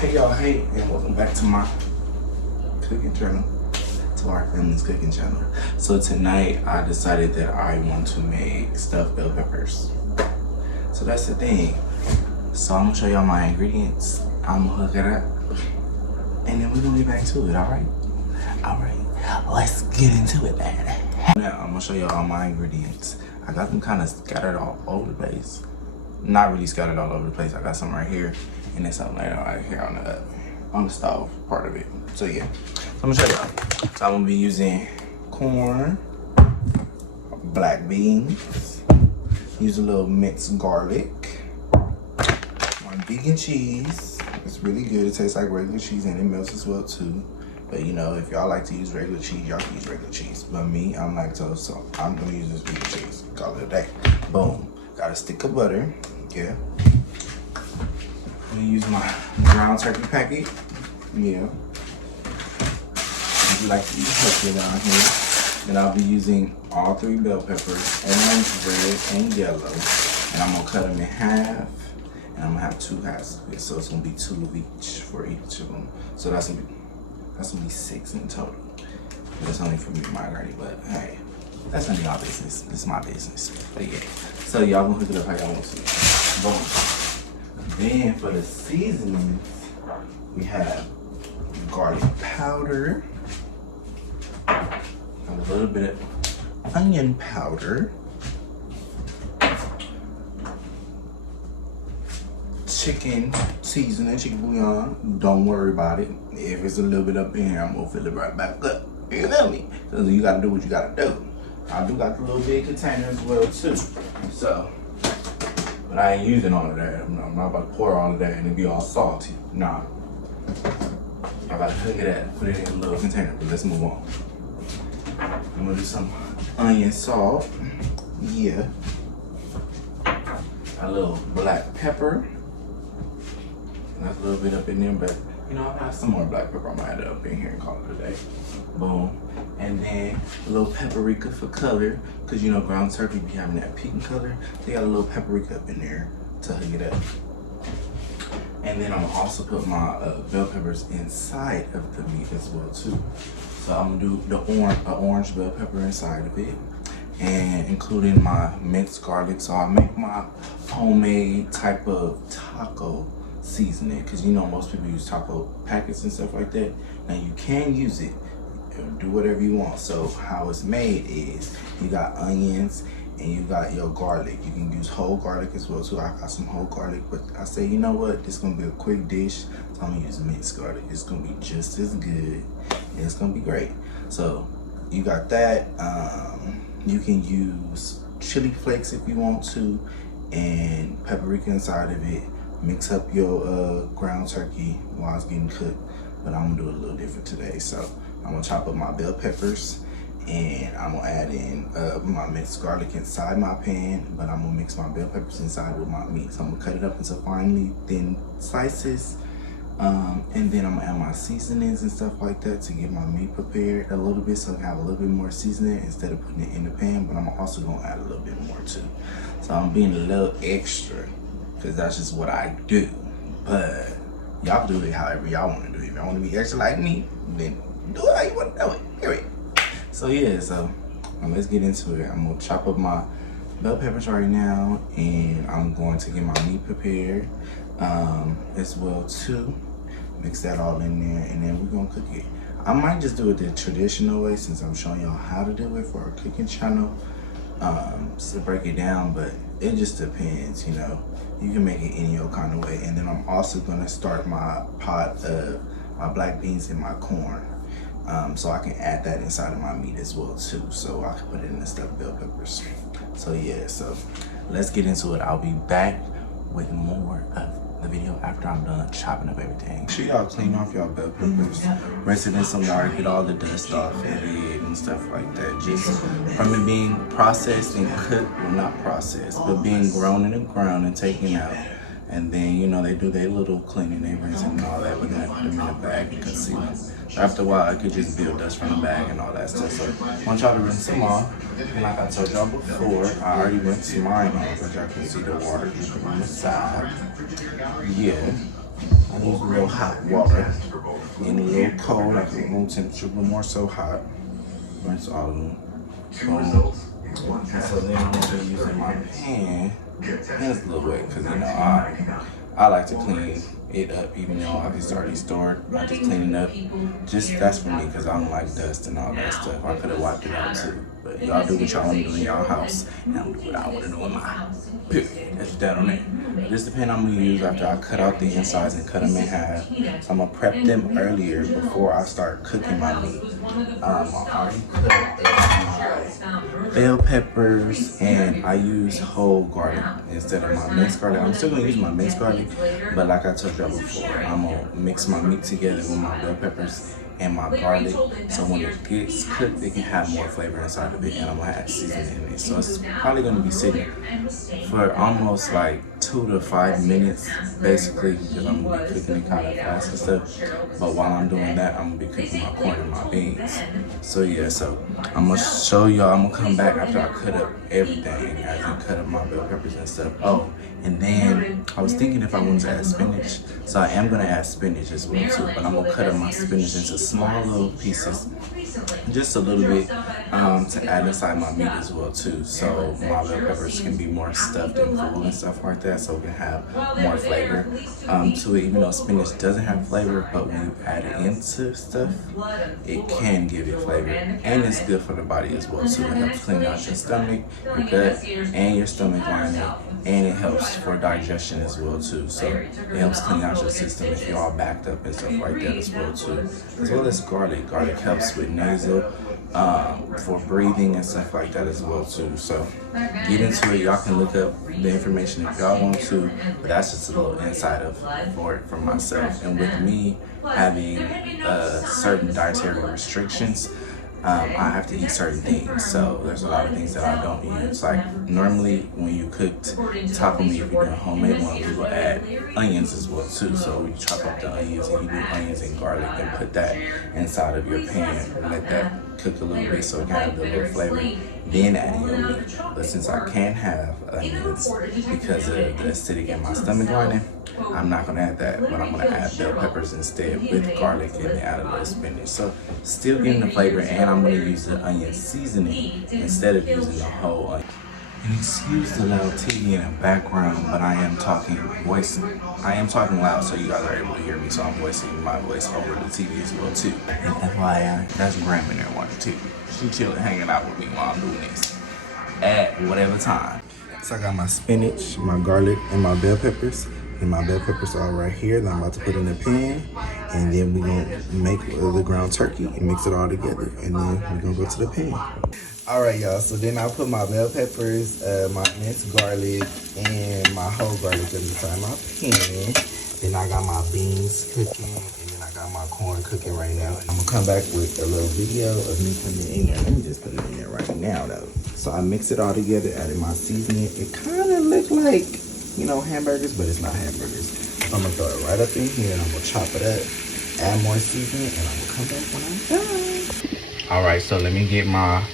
Hey y'all, hey, and welcome back to my cooking channel, to our family's cooking channel. So tonight I decided that I want to make stuffed bell peppers. So that's the thing. So I'm gonna show y'all my ingredients. I'm gonna hook it up, and then we're gonna get back to it, alright? Alright, let's get into it then. Now I'm gonna show y'all all my ingredients. I got them kind of scattered all over the place. Not really scattered all over the place. I got some right here, and then something right here on the stove part of it. So yeah, so I'm gonna show y'all. So I'm gonna be using corn, black beans, use a little minced garlic, my vegan cheese. It's really good. It tastes like regular cheese and it melts as well too. But you know, if y'all like to use regular cheese, y'all can use regular cheese. But me, I'm lactose, so I'm gonna use this vegan cheese. Call it a day. Boom. Got a stick of butter. Yeah. I'm gonna use my ground turkey packet. Yeah. If you like to eat turkey around here. Then I'll be using all 3 bell peppers, orange, red, and yellow. And I'm gonna cut them in half. And I'm gonna have 2 halves of it. So it's gonna be 2 of each for each of them. So that's gonna be 6 in total. That's only for me and my granny, but hey, that's none of y'all business. This is my business. But yeah. So y'all gonna hook it up how y'all want to. Boom. Then for the seasonings, we have garlic powder, a little bit of onion powder, chicken seasoning, chicken bouillon. Don't worry about it. If it's a little bit up in here, I'm gonna fill it right back up. You feel me? Because you gotta do what you gotta do. I do got the little big container as well too. So, but I ain't using all of that. I'm not about to pour all of that and it be all salty. Nah. I gotta hook it up, put it in a little container, but let's move on. I'm gonna do some onion salt. Yeah. A little black pepper. That's a little bit up in there, but you know, I have some more black pepper. I'm gonna add it up in here and call it a day. Boom. And then a little paprika for color, because you know ground turkey be having that pink color. They got a little paprika up in there to hook it up. And then I'm gonna also put my bell peppers inside of the meat as well too. So I'm gonna do the orange bell pepper inside of it, and including my minced garlic. So I'll make my homemade type of taco seasoning, because you know most people use taco packets and stuff like that. Now you can use it, do whatever you want. So how it's made is you got onions and you got your garlic. You can use whole garlic as well too. I got some whole garlic, but I say, you know what, this is gonna be a quick dish, so I'm gonna use minced garlic. It's gonna be just as good and it's gonna be great. So you got that. You can use chili flakes if you want to, and paprika inside of it. Mix up your ground turkey while it's getting cooked, but I'm gonna do it a little different today. So I'm gonna chop up my bell peppers, and I'm gonna add in my minced garlic inside my pan, but I'm gonna mix my bell peppers inside with my meat. So I'm gonna cut it up into finely thin slices, and then I'm gonna add my seasonings and stuff like that to get my meat prepared a little bit, so I can have a little bit more seasoning instead of putting it in the pan. But I'm also gonna add a little bit more too. So I'm being a little extra, because that's just what I do. But y'all do it however y'all want to do it. If y'all want to be extra like me, then do it how you want to do it, period. So yeah, so let's get into it. I'm going to chop up my bell peppers right now, and I'm going to get my meat prepared as well too. Mix that all in there, and then we're going to cook it. I might just do it the traditional way, since I'm showing y'all how to do it for our cooking channel, to break it down, but it just depends, you know. You can make it any old kind of way. And then I'm also gonna start my pot of my black beans and my corn, so I can add that inside of my meat as well too, so I can put it in the stuffed bell peppers. So yeah, so let's get into it. I'll be back with more of the video after I'm done chopping up everything. Make sure y'all clean off y'all bell peppers, rinse it in some water, get all the dust off of it and stuff like that. Just from it being processed and cooked, well, not processed, but being grown in the ground and taken out. And then, you know, they do their little cleaning, they rinse and all that, but then I put them in a bag and conceal them. After a while, it could just build dust from the bag and all that stuff. So I want y'all to rinse them off. And like I told y'all before, I already rinsed mine off, but y'all can see the water dripping on the side. Yeah. I use a little hot water and a little cold, like room temperature, but more so hot. Rinse all of them. So then I'm gonna be using my pan. And it's a little wet because, you know, I like to clean it up, even though it's already stored. I just clean it up. Just that's for me because I don't like dust and all that stuff. I could have wiped it out too. But y'all do what y'all want to do in y'all house, and I'm gonna do what I want to do in mine. Period. That's that on it. This is the pan I'm gonna use after I cut out the insides and cut them in half. So I'm gonna prep them earlier before I start cooking my meat. I already cut bell peppers, and I use whole garlic instead of my minced garlic. I'm still gonna use my minced garlic, but like I told y'all before, I'm gonna mix my meat together with my bell peppers and my garlic, so when it gets cooked, it can have more flavor inside of it, and I'm gonna add seasoning in it. So it's probably gonna be sitting for almost like 2 to 5 minutes, basically, because I'm gonna be cooking it kind of fast and stuff. But while I'm doing that, I'm gonna be cooking my corn and my beans. So yeah, so I'm gonna show y'all. I'm gonna come back after I cut up everything, as I cut up my bell peppers and stuff. Oh, and then I was thinking if I wanted to add spinach, so I am gonna add spinach as well too. But I'm gonna cut up my spinach into small little pieces, just a little bit, to add inside my meat as well too. So my bell peppers can be more stuffed and full and stuff like that, so it can have more flavor to it. Even though spinach doesn't have flavor, but when you add it into stuff, it can give it flavor, and it's good for the body as well too. It helps clean out your stomach, your gut, and your stomach lining, and it helps for digestion as well too. So it helps clean out your system if you're all backed up and stuff like that as well too. As well as garlic. Garlic helps with nasal, for breathing and stuff like that as well too. So get into it. Y'all can look up the information if y'all want to, but that's just a little insight for it from myself. And with me having certain dietary restrictions, I have to eat certain things, so there's a lot of things that I don't use. Like normally when you cooked taco meat, if you're doing homemade one, we will add onions as well too. So we chop up the onions, and you do onions and garlic and put that inside of your pan and let that cook a little bit so it can have the little flavor, then add your meat. But since I can't have onions because of the acidic in my stomach lining, I'm not gonna add that, but I'm gonna add bell peppers instead with garlic and then add a little spinach. So still getting the flavor, and I'm gonna use the onion seasoning instead of using the whole onion. And excuse the loud TV in the background, but I am talking loud, so you guys are able to hear me, so I'm voicing my voice over the TV as well too. And FYI, that's Graham in there watching TV. She chilling, hanging out with me while I'm doing this at whatever time. So I got my spinach, my garlic, and my bell peppers. And my bell peppers are right here that I'm about to put in the pan. And then we're gonna make the ground turkey and mix it all together. And then we're gonna go to the pan. All right, y'all, so then I'll put my bell peppers, my minced garlic, and my whole garlic inside my pan. Then I got my beans cooking, and then I got my corn cooking right now. I'm gonna come back with a little video of me putting it in there. Let me just put it in there right now, though. So I mix it all together, added my seasoning. It kind of looked like, you know, hamburgers, but it's not hamburgers. So I'm gonna throw it right up in here, and I'm gonna chop it up, add more seasoning, and I'm gonna come back when I'm done. All right, so let me get my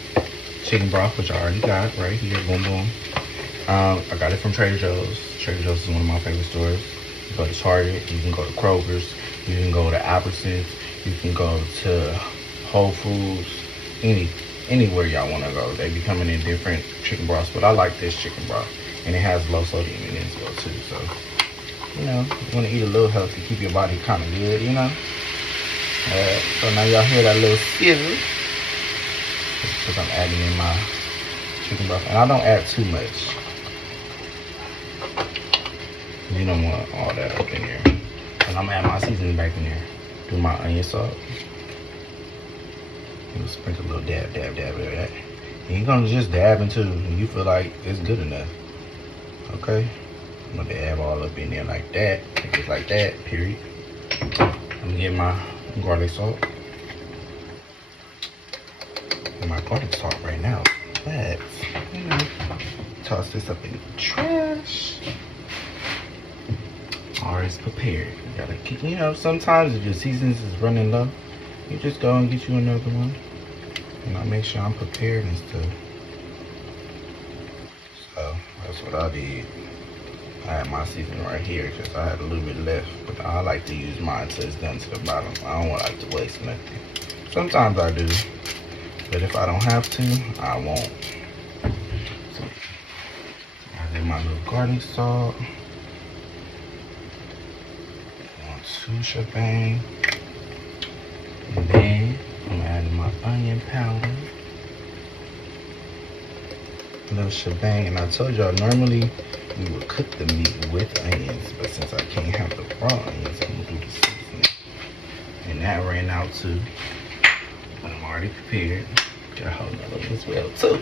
chicken broth, which I already got right here. Boom, boom. I got it from Trader Joe's. Trader Joe's is one of my favorite stores. You go to Target, you can go to Kroger's, you can go to Albertsons, you can go to Whole Foods, anywhere y'all want to go. They be coming in different chicken broths, but I like this chicken broth, and it has low sodium in it as well too. So, you know, you want to eat a little healthy, keep your body kind of good, you know. So now y'all hear that little sizzle. Because I'm adding in my chicken broth, and I don't add too much. You don't want all that up in there. And I'm gonna add my seasoning back in there. Do my onion salt. And sprinkle a little dab of that. And you're gonna just dab until you feel like it's good enough. Okay? I'm gonna dab all up in there like that. Just like that, period. I'm gonna get my garlic salt. And my garlic salt right now. But, you know, toss this up in the trash. Already prepared. You gotta keep, you know, sometimes if your seasons is running low, you just go and get you another one. And I make sure I'm prepared and stuff. So that's what I did. I have my seasoning right here because I had a little bit left, but I like to use mine till it's done to the bottom. I don't like to waste nothing. Sometimes I do, but if I don't have to, I won't. So I did my little garlic salt. 1, 2 shebang. And then I'm adding my onion powder. A little shebang. And I told y'all normally we would cook the meat with onions, but since I can't have the raw onions, I'm gonna do the seasoning. And that ran out too. But I'm already prepared. Got a whole nother one as well too.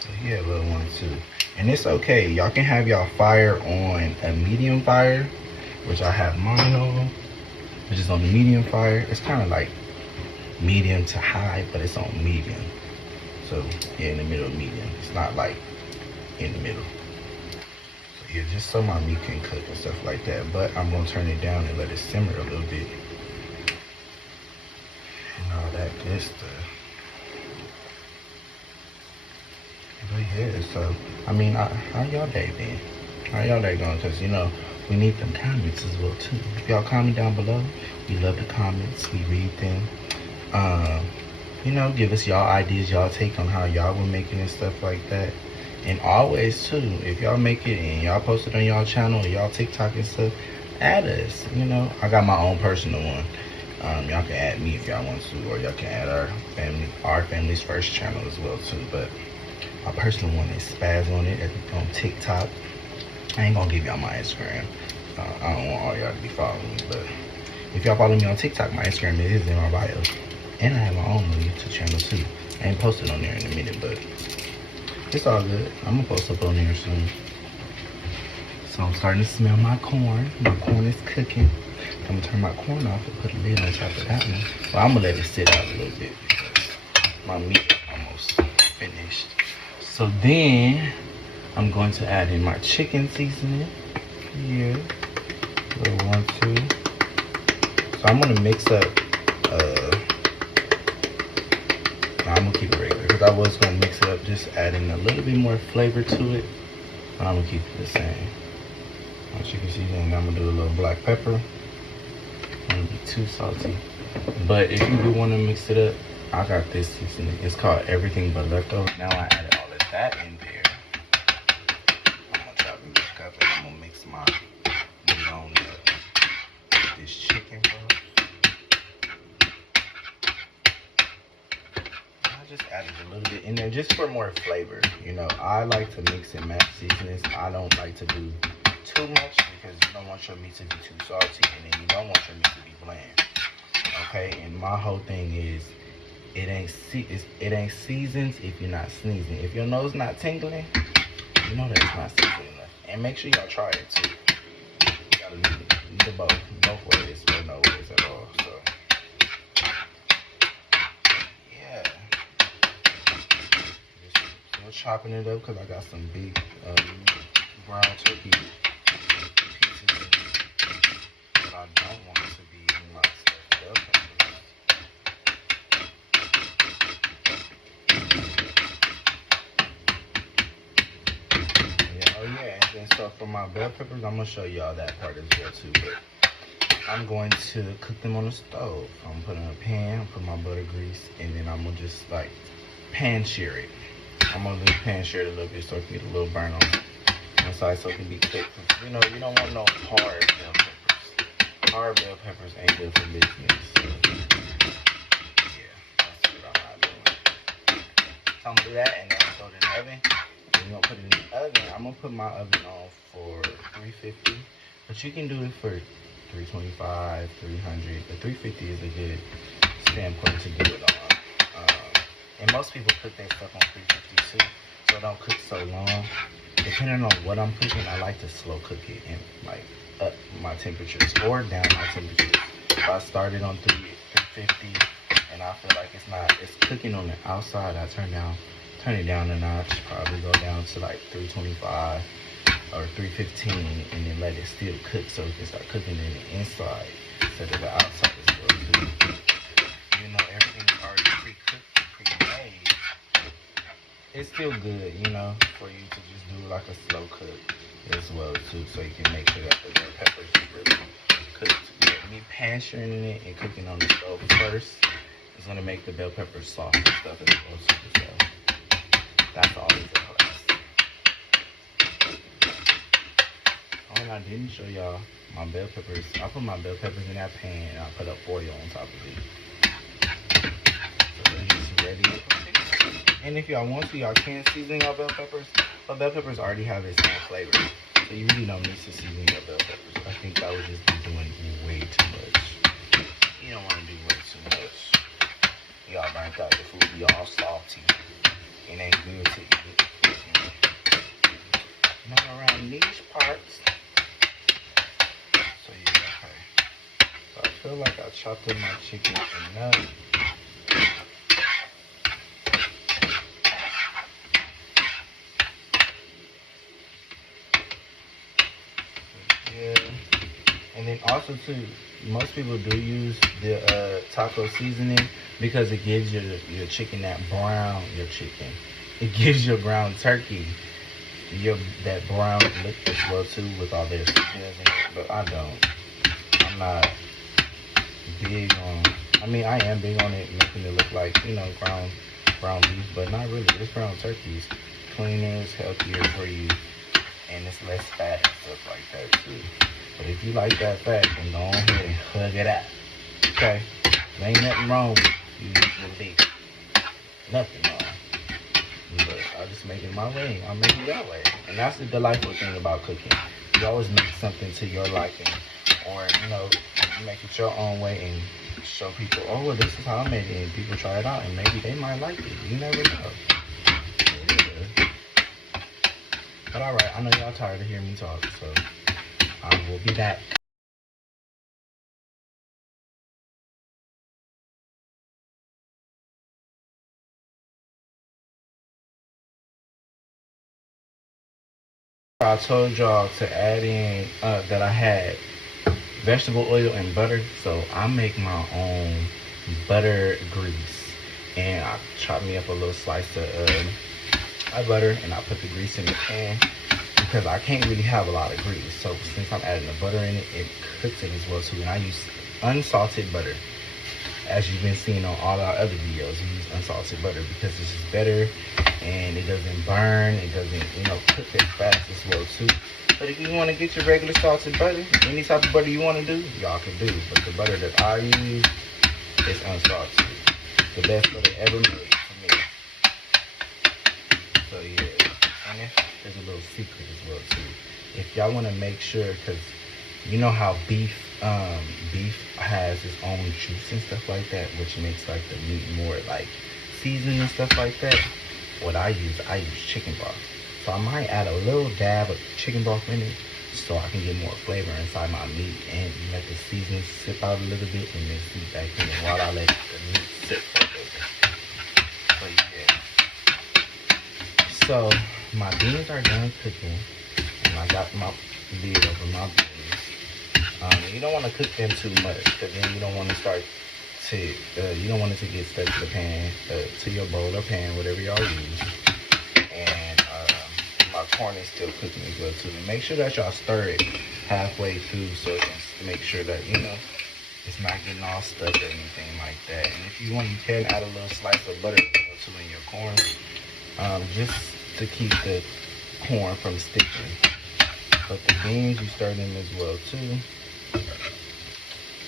So yeah, a little one too. And it's okay. Y'all can have y'all fire on a medium fire, which I have mine on, which is on the medium fire. It's kind of like medium to high, but it's on medium. So yeah, in the middle of medium. It's not like in the middle. So yeah, just so my meat can cook and stuff like that. But I'm gonna turn it down and let it simmer a little bit. And all that good stuff. But yeah, so I mean, how y'all day been? How y'all day going? Cause you know, we need them comments as well too. If y'all comment down below, we love the comments. We read them. You know, give us y'all ideas, y'all take on how y'all were making and stuff like that. And always too, if y'all make it and y'all post it on y'all channel or y'all TikTok and stuff, add us. You know, I got my own personal one. Y'all can add me if y'all want to, or y'all can add our family's first channel as well too. But my personal one is Spaz on it on TikTok. I ain't gonna give y'all my Instagram. I don't want all y'all to be following me, but if y'all follow me on TikTok, my Instagram is in my bio. And I have my own YouTube channel too. I ain't posted on there in a minute, but it's all good. I'm gonna post up on there soon. So I'm starting to smell my corn. My corn is cooking. I'm gonna turn my corn off and put a lid on top of that one. Well, I'm gonna let it sit out a little bit because my meat is almost finished. So then I'm going to add in my chicken seasoning here. A little 1, 2. So I'm gonna mix up. I'm gonna keep it regular because I was gonna mix it up, just adding a little bit more flavor to it. But I'm gonna keep it the same. My chicken seasoning. I'm gonna do a little black pepper. It won't be too salty. But if you do want to mix it up, I got this seasoning. It's called Everything But Leftover. Now I added all of that in there. I'm gonna chop and mix up and I'm gonna mix my bouillon with this chicken broth. I just added a little bit in there just for more flavor. You know, I like to mix and match seasonings. I don't like to do too much because you don't want your meat to be too salty and then you don't want your meat to be bland. Okay, and my whole thing is it ain't seasons if you're not sneezing. If your nose not tingling, you know that it's not seasoned enough. And make sure y'all try it too. You gotta do both ways or no ways at all. So yeah, just still chopping it up because I got some big brown turkey pieces in it. But I don't want it to be my stuffed up. And so for my bell peppers, I'm gonna show y'all that part as well too. But I'm going to cook them on the stove. I'm putting in a pan, put my butter grease, and then I'm gonna just like pan sear it. I'm gonna just pan sear it a little bit so it can get a little burn on one side so it can be cooked. You know, you don't want no hard bell peppers. Hard bell peppers ain't good for business. So yeah, that's what I'm doing. So I'm gonna do that and then throw it in the oven. We're gonna put it in the oven. I'm gonna put my oven on for 350, but you can do it for 325, 300. But 350 is a good standpoint to do it on. And most people cook their stuff on 350 too, so don't cook so long. Depending on what I'm cooking, I like to slow cook it and like up my temperatures or down my temperatures. If I started on 350 and I feel like it's cooking on the outside, I turn it down a notch, probably go down to like 325 or 315 and then let it still cook so it can start cooking in the inside instead of the outside as well too. You know, everything's already pre-cooked, pre-made. It's still good, you know, for you to just do like a slow cook. as well too, so you can make sure that the bell pepper is really cooked. Yeah, me passioning it and cooking on the stove first is gonna make the bell pepper soft and stuff as well too. So that's always a plus. Oh, I didn't show y'all my bell peppers. I put my bell peppers in that pan and I put up oil on top of it. So it's ready. And if y'all want to, y'all can season your bell peppers. But bell peppers already have its own flavor. So you really don't need to season your bell peppers. I think that would just be doing way too much. You don't want to do way too much. Y'all burnt out, the food be all salty. It ain't good to eat. Not around these parts. So yeah, okay. So I feel like I chopped up my chicken enough. And then also too, most people do use the taco seasoning because it gives your chicken that brown, it gives your brown turkey that brown look as well too with all their seasonings in it. But I don't. I'm not big on. I mean, I am big on it making it look like, you know, brown beef, but not really. This brown turkey is cleaner, it's healthier for you, and it's less fat and stuff like that too. But if you like that fat, then go ahead and hug it out. Okay? There ain't nothing wrong with you eating beef. Nothing wrong. But I just make it my way. I make it that way. And that's the delightful thing about cooking. You always make something to your liking. Or, you know, you make it your own way and show people, oh, well, this is how I made it. And people try it out and maybe they might like it. You never know. Yeah. But alright, I know y'all tired of hearing me talk, so I will be back. I told y'all to add in that I had vegetable oil and butter, so I make my own butter grease, and I chop me up a little slice of butter, and I put the grease in the pan because I can't really have a lot of grease. So since I'm adding the butter in it, it cooks it as well too. And I use unsalted butter. As you've been seeing on all our other videos, we use unsalted butter because this is better and it doesn't burn, it doesn't, you know, cook as fast as well too. But if you want to get your regular salted butter, any type of butter you want to do, y'all can do. But the butter that I use is unsalted. The best butter ever made for me. So yeah, and there's a little secret as well too. If y'all want to make sure, because you know how beef has its own juice and stuff like that, which makes like the meat more like seasoned and stuff like that. What I use chicken broth. So I might add a little dab of chicken broth in it so I can get more flavor inside my meat and let the seasoning sip out a little bit and then seep back in it while I let the meat sit for a little bit. So yeah. So my beans are done cooking and I got my lid over my beans. You don't want to cook them too much because then you don't want to start to, you don't want it to get stuck to the pan, to your bowl or pan, whatever y'all use. And my corn is still cooking as well too. And make sure that y'all stir it halfway through so it can make sure that, you know, it's not getting all stuck or anything like that. And if you want, you can add a little slice of butter too in your corn, just to keep the corn from sticking. But the beans, you stir them as well too,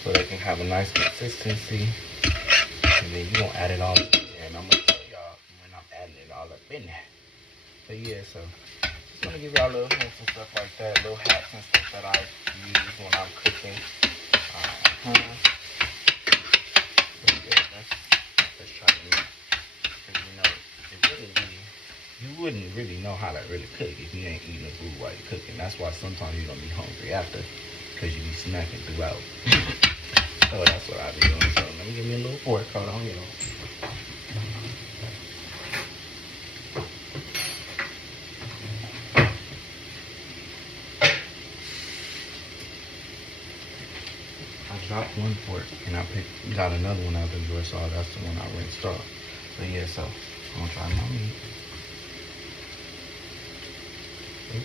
so they can have a nice consistency. And then you're gonna add it all in there, and I'm gonna show y'all when I'm adding it all up in there. But yeah, so just gonna give y'all little hints and stuff like that, little hacks and stuff that I use when I'm cooking. But yeah, let's try to mix. Because you know, you wouldn't really know how to really cook if you ain't eating the food while you're cooking. That's why sometimes you're gonna be hungry after, because you be snacking throughout. So that's what I be doing. So let me give me a little fork. Hold on, y'all. I dropped one fork and I got another one out the drawer, so that's the one I rinsed off. But yeah, so I'm gonna try my meat. Oops.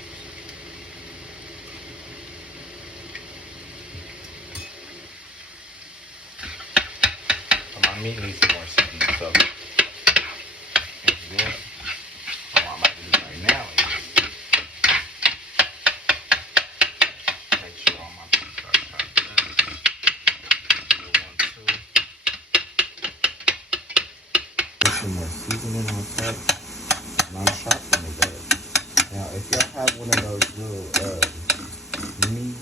meat needs some more seasoning, so it's good. What I'm about to do right now is make sure all my pieces are chopped up. Put some more seasoning on top. And I'm chopping it up. Now, if y'all have one of those little meat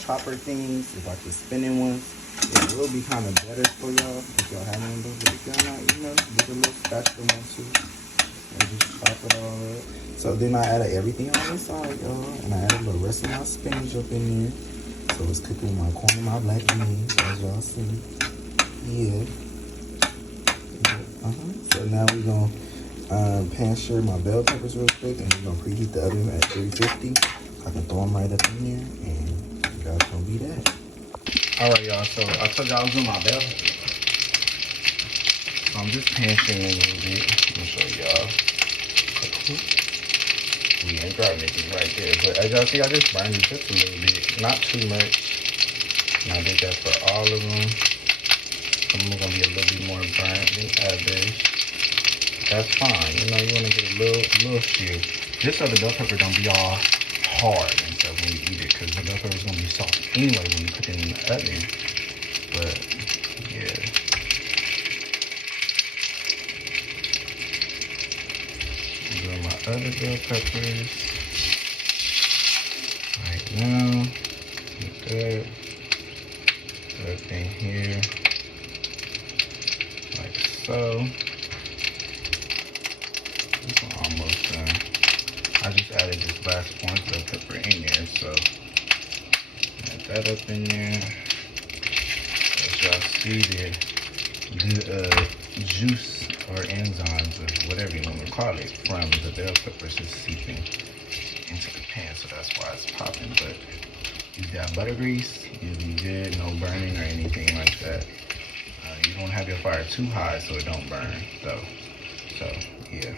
chopper things, it's like the spinning ones, it will be kind of better for y'all if y'all have one of those with the gun out, you know, get a little spatula one too, and just chop it all up. So then I added everything on the side, y'all, and I added the rest of my spinach up in there. So it's cooking my corn and my black beans, as y'all see. Yeah. So now we're gonna pan sear my bell peppers real quick, and we're gonna preheat the oven at 350. I can throw them right up in there, and that's gonna be that. Alright, y'all, so I told y'all I was doing my bell peppers. So I'm just pan searing it a little bit. Let me show y'all. We ain't grabbing it right there, but as y'all see, I just burned it just a little bit, not too much. And I did that for all of them. Some of them are gonna be a little bit more burnt than others. That's fine, you know, you wanna get a little sear, just so the bell pepper don't be all hard and stuff when you eat it, because the bell pepper is gonna be soft anyway when you put it in the oven. But yeah, I'm doing my other bell peppers right now. Like that. Up in here, like so. This one almost done. I just added this last orange bell pepper in there, so add that up in there. As y'all see, the juice or enzymes or whatever you want to call it from the bell peppers is seeping into the pan, so that's why it's popping. But use that butter grease, you'll be good, no burning or anything like that. You don't have your fire too high so it don't burn though. So yeah.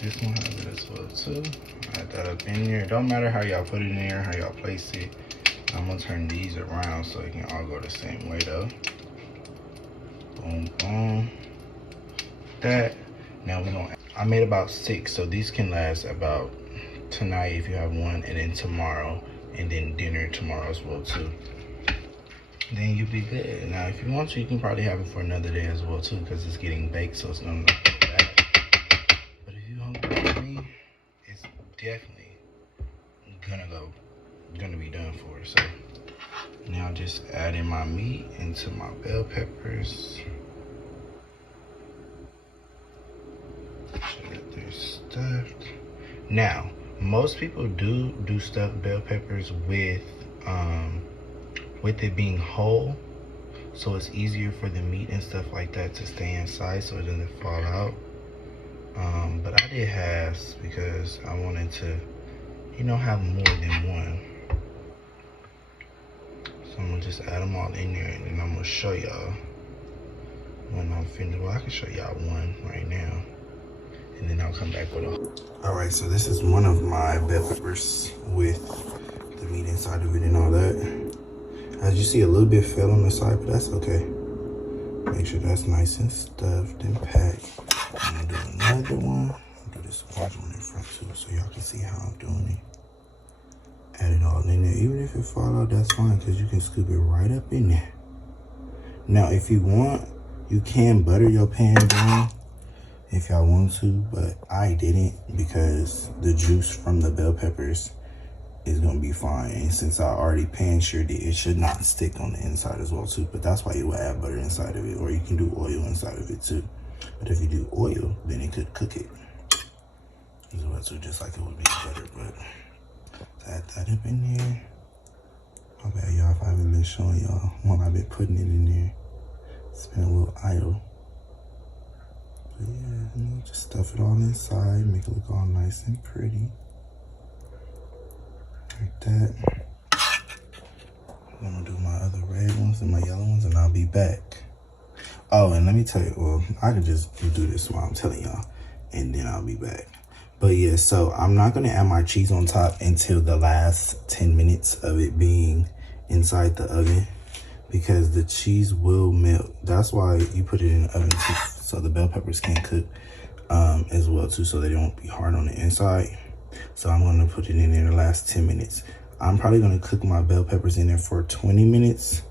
This one has it as well too. Add that up in there. Don't matter how y'all put it in there, how y'all place it. I'm gonna turn these around so it can all go the same way though. Boom, boom. That. Now we're gonna, I made about 6, so these can last about tonight if you have one, and then tomorrow, and then dinner tomorrow as well too. Then you'll be good. Now if you want to, you can probably have it for another day as well too, because it's getting baked, so it's gonna not go bad. But if you're hungry like me, it's definitely gonna be done for it. So now just adding my meat into my bell peppers. Sure that they're stuffed. Now, most people do stuff bell peppers with it being whole, so it's easier for the meat and stuff like that to stay inside so it doesn't fall out. But I did halves because I wanted to, you know, have more than one. So I'm gonna just add them all in there, and then I'm gonna show y'all when I'm finished. Well, I can show y'all one right now, and then I'll come back with a. All right, so this is one of my bell peppers with the meat inside of it and all that. As you see, a little bit fell on the side, but that's okay. Make sure that's nice and stuffed and packed. I'm gonna do another one. I'll do this large one in front too, so y'all can see how I'm doing it. Add it all in there. Even if it fall out, that's fine, because you can scoop it right up in there. Now, if you want, you can butter your pan down if y'all want to, but I didn't, because the juice from the bell peppers is gonna be fine. And since I already pan seared it, it should not stick on the inside as well too. But that's why you would add butter inside of it, or you can do oil inside of it too. But if you do oil, then it could cook it as well too, just like it would be butter. But add that up in there. My bad, y'all, if I haven't been showing y'all when I've been putting it in there. It's been a little idle. But yeah, you know, just stuff it all inside, make it look all nice and pretty. Like that. I'm gonna do my other red ones and my yellow ones, and I'll be back. Oh, and let me tell you, well, I can just do this while I'm telling y'all, and then I'll be back. But yeah, so I'm not gonna add my cheese on top until the last 10 minutes of it being inside the oven because the cheese will melt. That's why you put it in the oven too, so the bell peppers can cook as well too, so they don't be hard on the inside. So I'm gonna put it in there the last 10 minutes. I'm probably gonna cook my bell peppers in there for 20 minutes,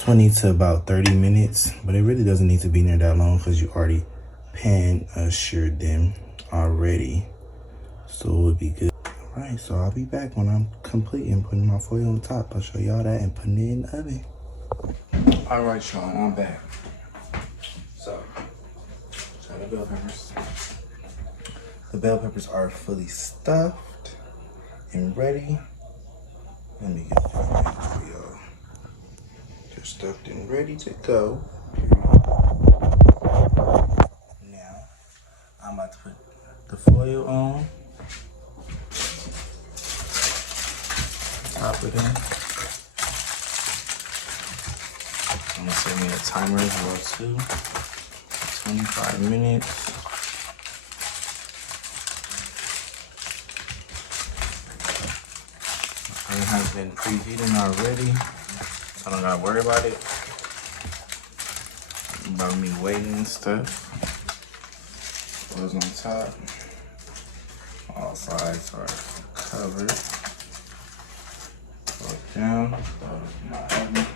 20 to about 30 minutes, but it really doesn't need to be in there that long because you already pan assured them already, so it would be good. All right, so I'll be back when I'm complete and putting my foil on top. I'll show y'all that and putting it in the oven. All right, Sean, I'm back. So, try the bell peppers. The bell peppers are fully stuffed and ready. Let me get that ready for y'all. They're stuffed and ready to go. Now, I'm about to put the foil on. Top it in. I'm gonna set me a timer as well too. 25 minutes. It has been preheating already, so I don't gotta worry about it. About me waiting and stuff. Goes on top. All sides are covered. Look down. My oven.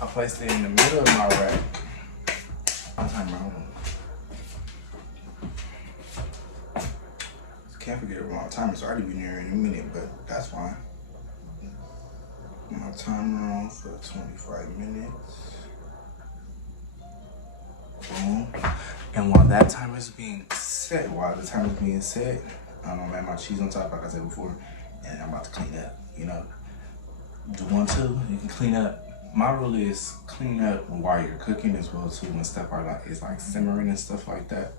I placed it in the middle of my rack. I'll time my own. Can't forget about my timer. It's already been here in a minute, but that's fine. My timer on for 25 minutes. Boom. And while that timer is being set, I'm gonna add my cheese on top, like I said before, and I'm about to clean up. You know, do 1, 2. You can clean up. My rule is clean up while you're cooking as well too, when stuff is like simmering and stuff like that.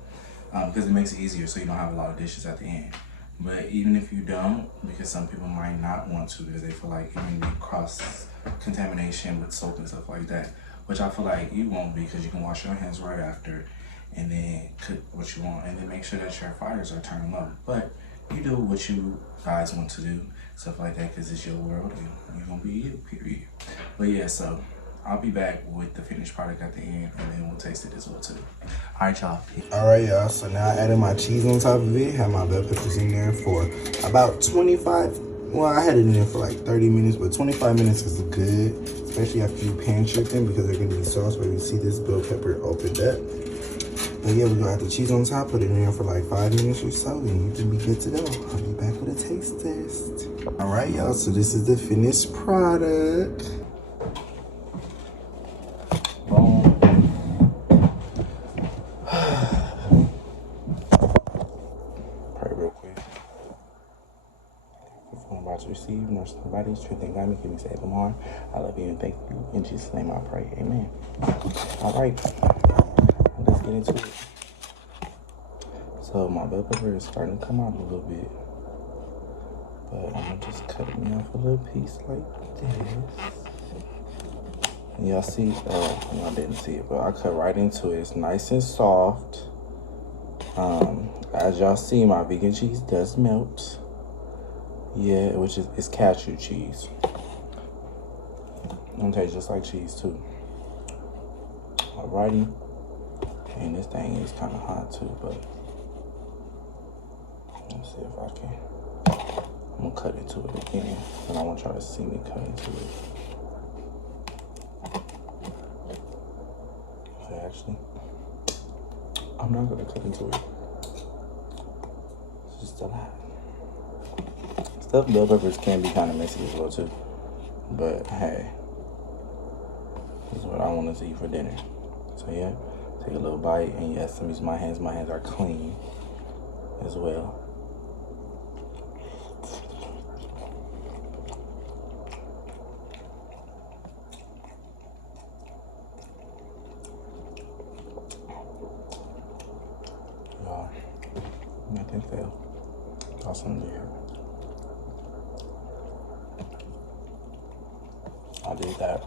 Because it makes it easier so you don't have a lot of dishes at the end. But even if you don't, because some people might not want to because they feel like it may be cross-contamination with soap and stuff like that, which I feel like you won't be because you can wash your hands right after and then cook what you want and then make sure that your fires are turned low. But you do what you guys want to do, stuff like that, because it's your world and you're going to be you, period. But yeah, so I'll be back with the finished product at the end, and then we'll taste it as well too. All right, y'all. All right, y'all. So now I added my cheese on top of it. Had my bell peppers in there for about 25. Well, I had it in there for like 30 minutes, but 25 minutes is good, especially after you pan shoot them because they're gonna be sauce. But you see this bell pepper opened up. But yeah, we're gonna add the cheese on top, put it in there for like 5 minutes or so, and you can be good to go. I'll be back with a taste test. All right, y'all. So this is the finished product. Receive, nurse somebody's truth and guide me, give me save them harm. I love you and thank you. In Jesus' name I pray. Amen. All right, let's get into it. So my bell pepper is starting to come out a little bit, but I'm gonna just cut me off a little piece like this. And y'all see, y'all didn't see it, but I cut right into it. It's nice and soft. As y'all see, my vegan cheese does melt. Yeah, which is it's cashew cheese. It'll taste just like cheese too. Alrighty. And this thing is kind of hot too, but let's see if I can. I'm gonna cut into it again, and I want y'all to see me cut into it. Okay, actually, I'm not gonna cut into it. It's just a lot. Stuffed bell peppers can be kind of messy as well too, but hey, this is what I want to see for dinner. So yeah, take a little bite, and yes, I'm using my hands. My hands are clean as well. Y'all, nothing failed. Awesome there. I did that.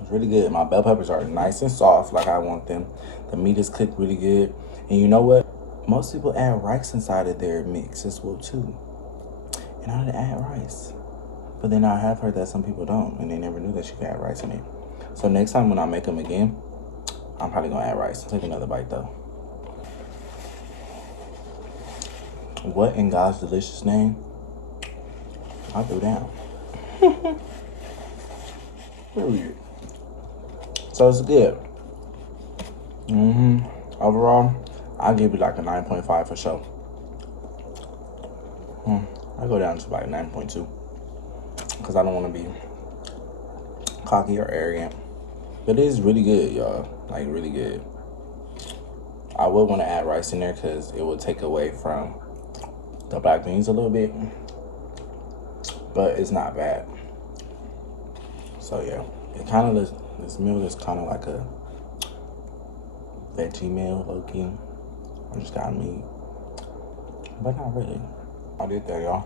It's really good. My bell peppers are nice and soft like I want them. The meat is cooked really good. And you know what? most people add rice inside of their mix as well too. And I didn't add rice. But then I have heard that some people don't, and they never knew that you could add rice in it. So next time when I make them again, I'm probably gonna add rice. Take another bite though. What in God's delicious name? I threw down. Period. So it's good. Overall, I'll give it like a 9.5 for sure. I go down to like 9.2 because I don't want to be cocky or arrogant. But it is really good, y'all. Like, really good. I would want to add rice in there because it would take away from the black beans a little bit. But it's not bad. So, yeah. It kind of, this meal is kind of like a veggie meal, low-key. I just got meat. But not really. I did that, y'all.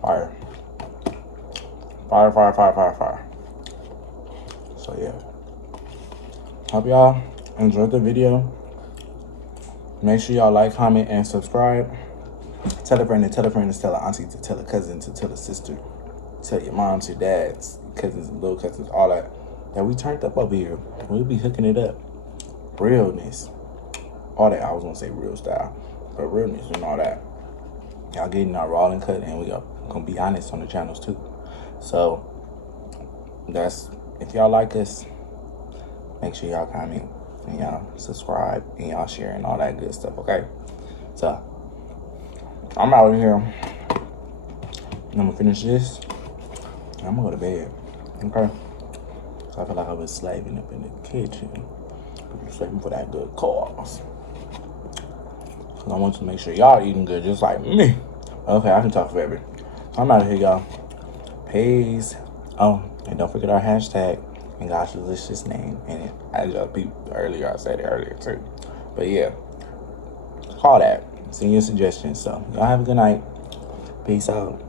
Fire. Fire, fire, fire, fire, fire. So, yeah. Hope y'all enjoyed the video. Make sure y'all like, comment, and subscribe. Tell a friend to tell a friend to tell an auntie to tell a cousin to tell a sister. Tell your moms, your dads, cousins, and little cousins, all that. That we turned up over here. We'll be hooking it up. Realness. All that. I was going to say real style. But realness and all that. Y'all getting our raw and cut, and we are going to be honest on the channels too. So, that's, if y'all like us, make sure y'all comment and y'all subscribe and y'all share and all that good stuff, okay? So, I'm out of here. I'm gonna finish this. And I'm gonna go to bed, okay? So I feel like I was slaving up in the kitchen. Slaving for that good cause. Cause I want to make sure y'all eating good just like me. Okay, I can talk forever. So I'm out of here, y'all. Peace. Oh, and don't forget our hashtag and God's delicious name. And as y'all peeped earlier, I said it earlier too. But yeah, call that. Send your suggestions. So y'all have a good night. Peace out.